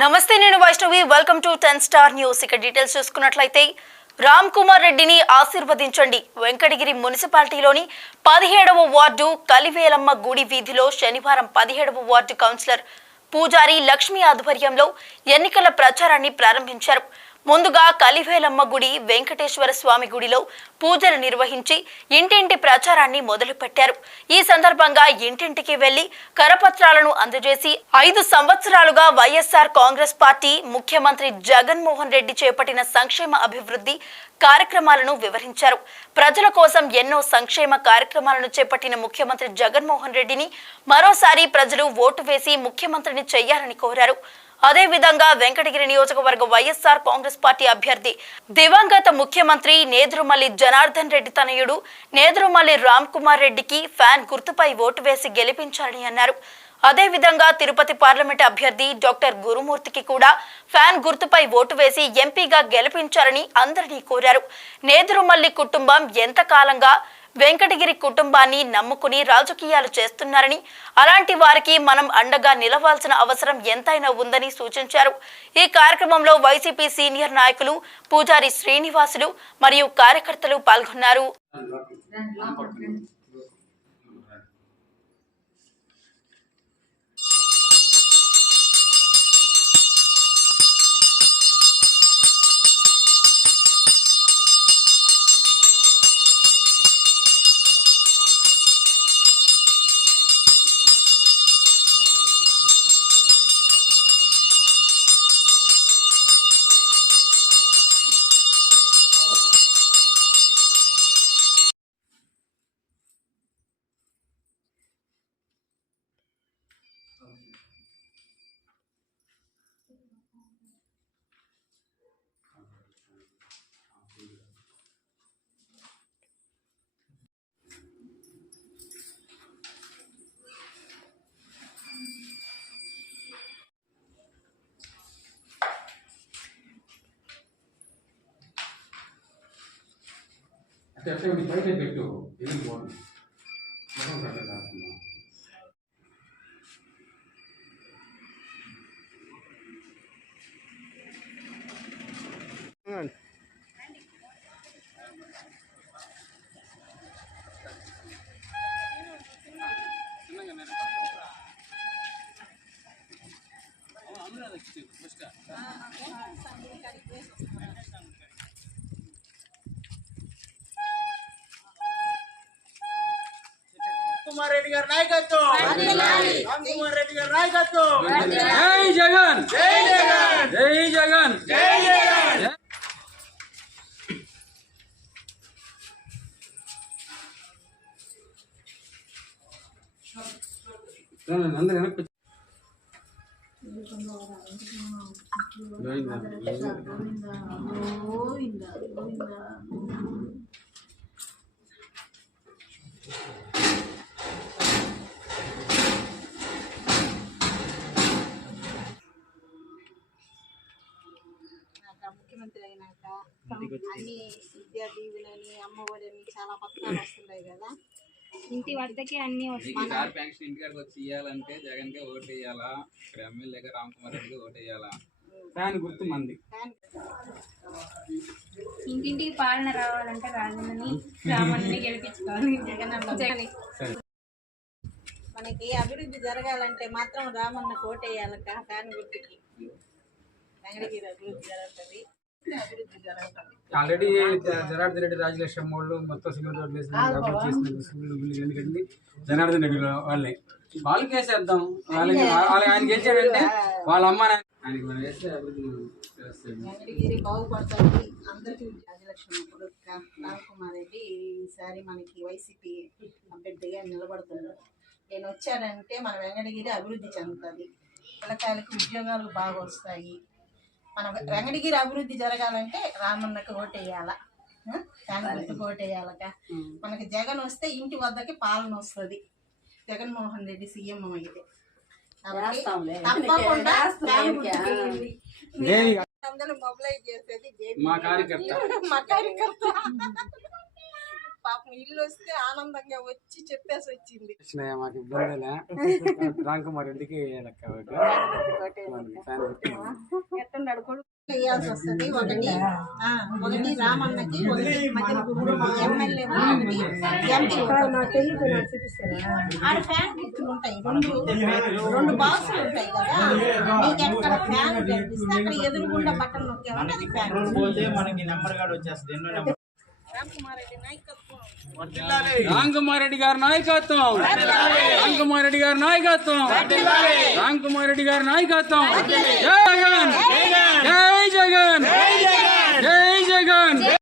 నమస్తే నేను Vaishnavi. Welcome to ten star news ఇక డీటెయిల్స్ చూసుకున్నట్లయితే రామ్ కుమార్ రెడ్డిని ఆశీర్వదించండి. వెంకటగిరి మున్సిపాలిటీలోని పదిహేడవ వార్డు కలివేలమ్మ గుడి వీధిలో శనివారం పదిహేడవ వార్డు కౌన్సిలర్ పూజారి లక్ష్మి ఆధ్వర్యంలో ఎన్నికల ప్రచారాన్ని ప్రారంభించారు. ముందుగా కలివేలమ్మ గుడి వెంకటేశ్వర స్వామి గుడిలో పూజలు నిర్వహించి ఇంటింటి ప్రచారాన్ని మొదలుపెట్టారు. ఈ సందర్భంగా ఇంటింటికి వెళ్ళి కరపత్రాలను అందజేసి ఐదు సంవత్సరాలుగా వైఎస్ఆర్ కాంగ్రెస్ పార్టీ ముఖ్యమంత్రి జగన్మోహన్ రెడ్డి చేపట్టిన సంక్షేమ అభివృద్ధి కార్యక్రమాలను వివరించారు. ప్రజల కోసం ఎన్నో సంక్షేమ కార్యక్రమాలను చేపట్టిన ముఖ్యమంత్రి జగన్మోహన్ రెడ్డిని మరోసారి ప్రజలు ఓటు వేసి ముఖ్యమంత్రిని చేయాలని కోరారు. అదేవిధంగా వెంకటగిరి నియోజకవర్గ వైఎస్ఆర్ కాంగ్రెస్ పార్టీ అభ్యర్థి దివంగత ముఖ్యమంత్రి నేదురుమల్లి జనార్దన్ రెడ్డి తనయుడు నేదురుమల్లి రామ్ కుమార్ రెడ్డికి ఫ్యాన్ గుర్తుపై ఓటు వేసి గెలిపించాలని అన్నారు. అదేవిధంగా తిరుపతి పార్లమెంట్ అభ్యర్థి డాక్టర్ గురుమూర్తికి కూడా ఫ్యాన్ గుర్తుపై ఓటు వేసి ఎంపీగా గెలిపించాలని అందరినీ కోరారు. నేదురుమల్లి కుటుంబం ఎంతకాలంగా వెంకటగిరి కుటుంబాన్ని నమ్ముకుని రాజకీయాలు చేస్తున్నారని అలాంటి వారికి మనం అండగా నిలవాల్సిన అవసరం ఎంతైనా ఉందని సూచించారు. ఈ కార్యక్రమంలో వైసీపీ సీనియర్ నాయకులు పూజారి శ్రీనివాసులు మరియు కార్యకర్తలు పాల్గొన్నారు. అట్లా ఒకటి బయట పెట్టు ఏం పోదు మొహం కట్ట కాకుండా కుమార్ రెడ్డి గారి నాయకత్వం రామ్ కుమార్ రెడ్డి గారి నాయకత్వం జై జగన్ జై జగన్ జై జగన్ జై జగన్ అందరూ వెనక్కి వచ్చి- గోవిందా, గోవిందా. ముఖ్యమంత్రి అయినాక అన్ని విద్యా దీవెనని అమ్మఒడని చాలా పథకాలు వస్తున్నాయి కదా. ఇంటి వద్దకే అన్ని ఈసారి పెన్షన్ ఇంటికాడికి వచ్చి ఇవ్వాలంటే జగన్ కే ఓటు వేయాలా? ఇక్కడ ఎమ్మెల్యేగా రామ్ కుమార్ రెడ్డికి ఓటు వేయాలా? ఫ్యాన్ గుర్తు మంది. ఇంటింటికి పాలన రావాలంటే రాజన్నని రామన్నని గెలిపించుకోవాలి. జగన్ జగన్. మనకి అభివృద్ధి జరగాలంటే మాత్రం రామన్న కోటేయాలక ఫ్యాన్ గుర్తుకి. వెంకటగిరి అభివృద్ధి జరుగుతుంది ఆల్రెడీ జనార్దన్ రెడ్డి రాజలక్ష్మి వాళ్ళు మొత్తం సిమెంట్ రోడ్లు వేసిన అభివృద్ధి చేసిన స్కూల్ ఎందుకంటే జనార్దన్ రెడ్డి వాళ్ళని వాళ్ళకి వేసేద్దాం వాళ్ళకి వాళ్ళకి ఆయన గెలిచాడంటే వాళ్ళ అమ్మ ఆయనకి మనం వేస్తే అభివృద్ధి బాగుపడుతుంది అందరికీ రాజలక్ష్మి రామకుమార్ రెడ్డి ఈసారి మనకి వైసీపీ అభ్యర్థిగా నిలబడుతున్నాడు నేను వచ్చానంటే మన వెంకటగిరి అభివృద్ధి చెందుతుంది. పిల్లకాయలకు ఉద్యోగాలు బాగా వస్తాయి. మన వెంకటగిరి అభివృద్ధి జరగాలంటే రామన్నకు ఓటేయాల. గుర్తుకు ఓటేయాలక. మనకి జగన్ వస్తే ఇంటి వద్దకి పాలన వస్తుంది. జగన్మోహన్ రెడ్డి సీఎం అయితే. తప్పకుండా మొబిలైజ్ చేసేది మా కార్యకర్త. మా కార్యకర్త. పాపం ఇల్లు వస్తే ఆనందంగా వచ్చి చెప్పేసి వచ్చింది. మాకు రామ్ కుమార్ ఫ్యాన్ గుర్తు. వేయాల్సి వస్తుంది. ఒకటి ఆ, ఒకటి రామన్నకి ఒకటి ఎమ్మెల్యే ఒకటి ఎంపీ ఆడ ఫ్యాన్ ఉంటాయి. రెండు రెండు బాక్సులు ఉంటాయి కదా. ఎక్కడ ఫ్యాన్ కనిపిస్తే అక్కడ ఎదురుగుండా బట్టలు నొక్కేమంటే అది ఫ్యాన్. మనకి నెంబర్ కార్డు వచ్చేస్తుంది. ఎన్నో నెంబర్. రామకుమారెడ్డి నాయకత్వం. రామ్ కుమార్ రెడ్డి గారి నాయకత్వం రామ్ కుమార్ రెడ్డి గారి నాయకత్వం రామ్ కుమార్ రెడ్డి గారి నాయకత్వం జై జగన్ జై జగన్ జై జగన్